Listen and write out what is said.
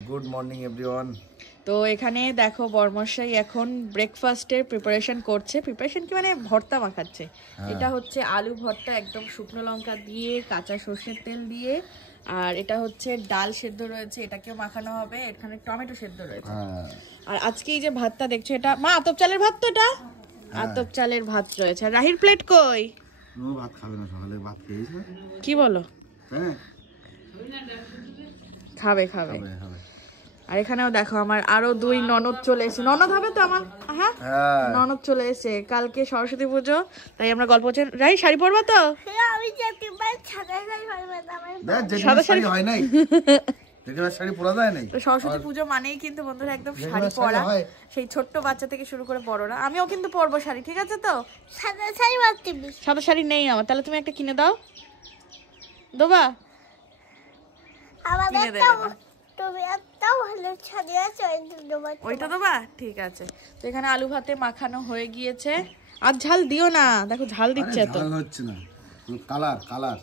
Good morning everyone. তো এখানে দেখো বর্মশাই এখন ব্রেকফাস্টের প্রিপারেশন করছে। প্রিপারেশন কি মানে ভর্তা মাখাচ্ছে। এটা হচ্ছে আলু ভর্তা, একদম শুকনো লঙ্কা দিয়ে, কাঁচা সর্ষের তেল দিয়ে। আর এটা হচ্ছে ডাল সেদ্ধ রয়েছে, এটাকেও মাখানো হবে। এখানে টমেটো সেদ্ধ রয়েছে। আর আজকে এই যে ভাতটা দেখছো, এটা মা আতপ চালের ভাত তো, এটা আতপ চালের ভাত রয়েছে। আর রাহির প্লেট কই? ও ভাত খাবে না, সকালে ভাত খেয়েছে। কি বলো? হ্যাঁ খাবে খাবে। আর এখানেও দেখো আমার আরো দুই ননদ চলে এসেছে। ননদ হবে তো আমার? হ্যাঁ ননদ চলে এসেছে। কালকে সরস্বতী পুজো, তাই আমরা গল্প করছি। রাই শাড়ি পরবা তো? সাদা শাড়ি হয় নাই, শাড়ি পরা যায় নাই। তো সরস্বতী পুজো মানেই কিন্তু বন্ধুরা একদম শাড়ি পরা, সেই ছোট্ট বাচ্চা থেকে শুরু করে বড়রা। আমিও কিন্তু পরবো শাড়ি, ঠিক আছে তো? সাদা শাড়ি নেই আমার, তাহলে তুমি একটা কিনে দাও। দেবা? কিনে দেবে না? ওইটা দেবা? ঠিক আছে। তো এখানে আলু ভাতে মাখানো হয়ে গিয়েছে। আর ঝাল দিও না, দেখো ঝাল দিচ্ছে তো। হচ্ছে না, কালার কালার